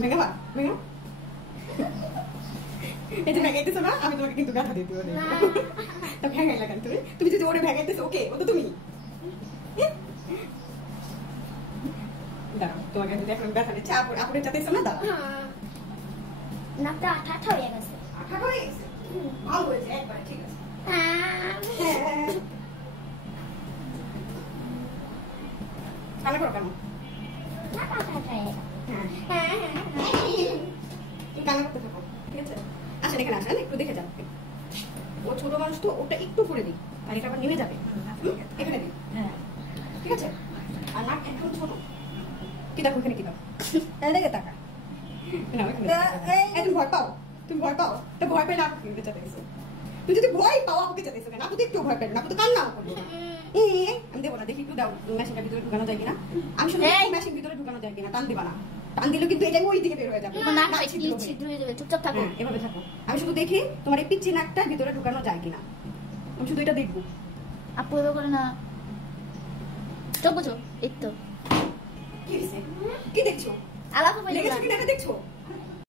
ভেঙে বা ভেঙে এই যে ভেঙাইতেছো না আমি তোমাকে কিন্তু ব্যথা দিতে পারি তা ভেঙাই লাগান তুমি তুমি যদি ওরে ভেঙাইতেছো ওকে ও তো তুমি দাঁড়াও তোমাকে যদি এখন ব্যথা দিচ্ছে আপুরে চাইতেছো না দাঁড়াও নাকটা আঠা হয়ে গেছে আঠা হয়ে গেছে ভালো হয়েছে একবার ঠিক আছে কানে করো কেন কানে করতে থাকো ঠিক আছে আসেন এখানে আসেন একটু দেখে যান ও ছোট মানুষ তো ওটা একটু করে দিই আর এটা আবার নেমে যাবে এখানে দিই ঠিক আছে আর নাক একদম ছোট কি দেখো এখানে কি দাও দেখে টাকা তুমি ভয় পাও তুমি ভয় পাও তো ভয় পেলে আপুকে যেতে গেছো তুমি যদি ভয় পাও আপুকে যেতে গেছো কেন আপু তো একটু ভয় পেলে না আপু তো কান্না করবে আমি দেবো না দেখি একটু দাও মেশিনটার ভিতরে ঢুকানো যায় কিনা আমি শুধু মেশিন ভিতরে ঢুকানো যায় কিনা টান দিবা না টান দিলে কিন্তু এটা ওই দিকে বের হয়ে যাবে চুপচাপ থাকো এভাবে থাকো আমি শুধু দেখি তোমার এই পিচ্ছি নাকটার ভিতরে ঢুকানো যায় কিনা আমি শুধু এটা দেখবো আপু এবার করে না চোখ বুঝো এই তো কি দেখছো আলাদা লেগেছে কিনা এটা দেখছো